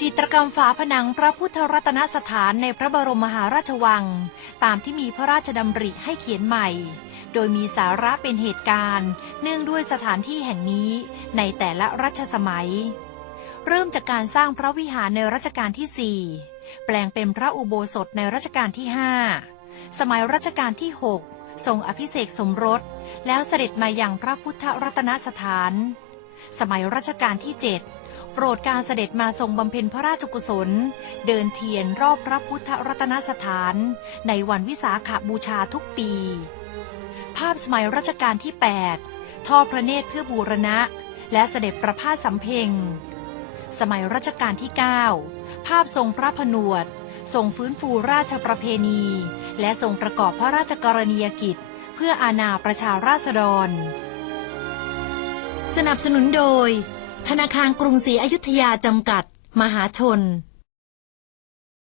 จิตรกรรมฝาผนังพระพุทธรัตนสถานในพระบรมมหาราชวัง ตามที่มีพระราชดำริให้เขียนใหม่ โดยมีสาระเป็นเหตุการณ์ เนื่องด้วยสถานที่แห่งนี้ในแต่ละรัชสมัย เริ่มจากการสร้างพระวิหารในรัชกาลที่ 4 แปลงเป็นพระอุโบสถในรัชกาลที่ 5 สมัยรัชกาลที่ 6 ทรงอภิเษกสมรส แล้วเสด็จมาอย่างพระพุทธรัตนสถาน สมัยรัชกาลที่ 7 โปรดการเสด็จมาทรงบำเพ็ญพระราชกุศล เดินเทียนรอบพระพุทธรัตนสถาน ในวันวิสาขบูชาทุกปี ภาพสมัยรัชกาลที่ 8 ทอดพระเนตรเพื่อบูรณะ และเสด็จประพาสสำเพ็ง สมัยรัชกาลที่ 9 ภาพทรงพระผนวด ทรงฟื้นฟูราชประเพณี และทรงประกอบพระราชกรณียกิจ เพื่ออาณาประชาราษฎร สนับสนุนโดย ธนาคารกรุงศรีอยุธยาจำกัด มหาชน